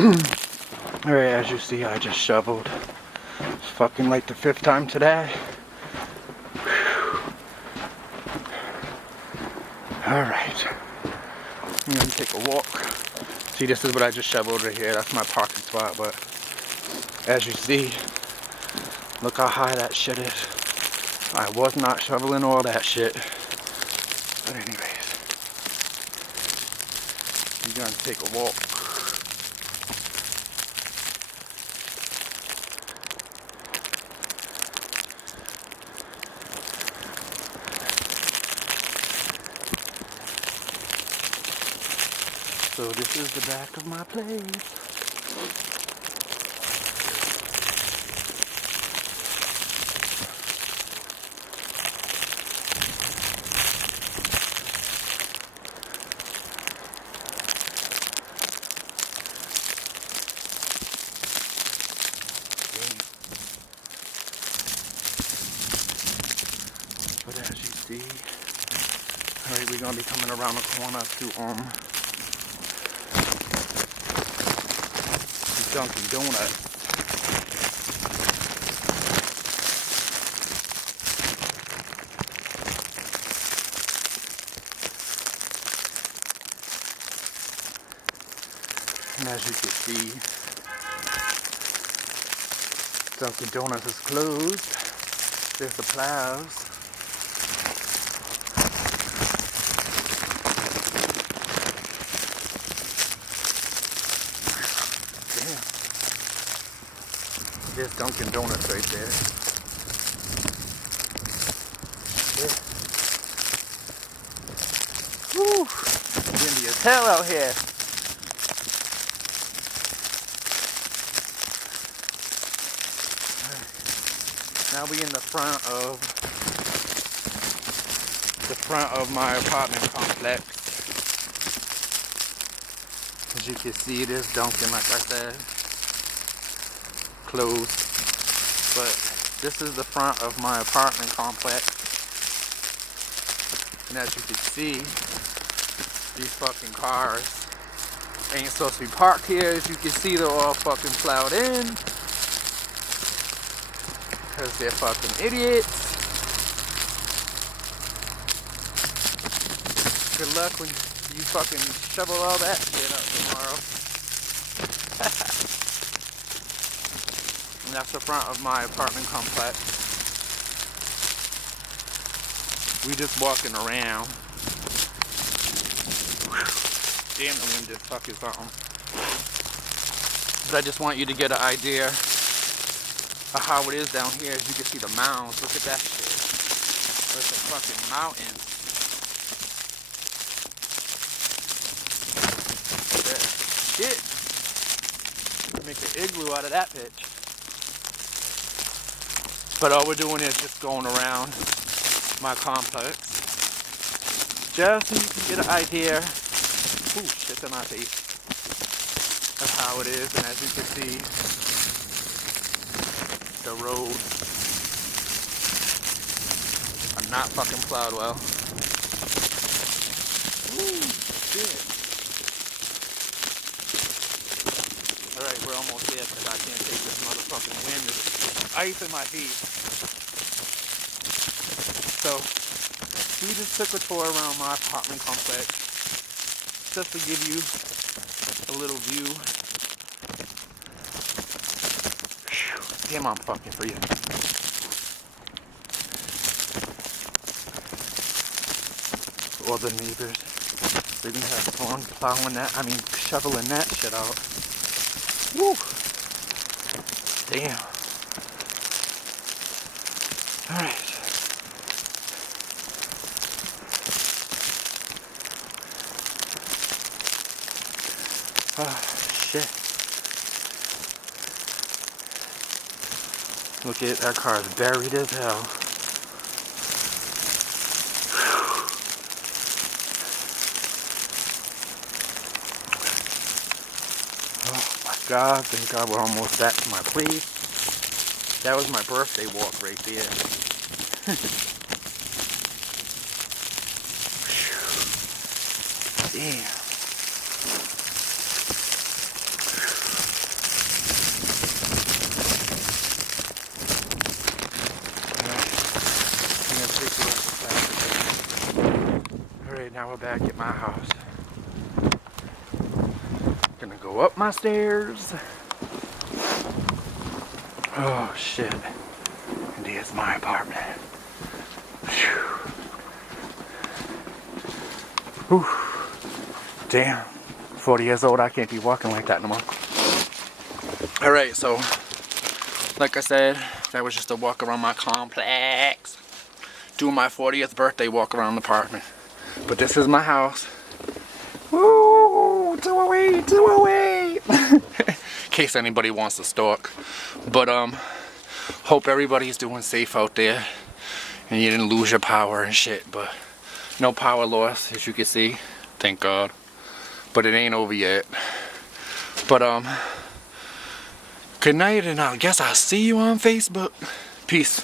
Alright, as you see, I just shoveled. It's fucking like the 5th time today. Alright. I'm gonna take a walk. See, this is what I just shoveled right here. That's my parking spot, but as you see, look how high that shit is. I was not shoveling all that shit. But anyways, we're gonna take a walk. So this is the back of my place. But as you see, alright, we're gonna be coming around the corner to Dunkin' Donuts. And as you can see, Dunkin' Donuts is closed. There's the plows. There's Dunkin' Donuts right there. Yeah. Woo! Windy as hell out here. Right. Now we in the front of my apartment complex. As you can see, there's Dunkin', like I said. Closed, but this is the front of my apartment complex, and as you can see, these fucking cars ain't supposed to be parked here. As you can see, they're all fucking plowed in because they're fucking idiots. Good luck when you fucking shovel all that shit up tomorrow. And that's the front of my apartment complex. We just walking around. Damn, the wind just fucking something. But I just want you to get an idea of how it is down here. As you can see the mounds. Look at that shit. There's a fucking mountain. Shit. Make an igloo out of that bitch. But all we're doing is just going around my complex. Just so you can get an idea. Ooh, shit's in my face. Of how it is. And as you can see, the roads are not fucking plowed well. Ooh, shit. Alright, we're almost there because I can't take this motherfucking wind. There's ice in my feet. So, we just took a tour around my apartment complex just to give you a little view. Whew, damn, I'm fucking freezing. All the neighbors, they're gonna have fun plowing that, shoveling that shit out. Woo! Damn. Alright. Oh, shit. Look at that car is buried as hell. Oh my God, thank God we're almost back to my place. That was my birthday walk right there. Damn. now we're back at my house. Gonna go up my stairs. Oh shit. And here's my apartment. Whew. Damn. 40 years old, I can't be walking like that no more. Alright, so like I said, that was just a walk around my complex. Doing my 40th birthday walk around the apartment. But this is my house. Woo! 208, 208! In case anybody wants to stalk. But hope everybody's doing safe out there. And you didn't lose your power and shit. But no power loss, as you can see. Thank God. But it ain't over yet. But good night, and I guess I'll see you on Facebook. Peace.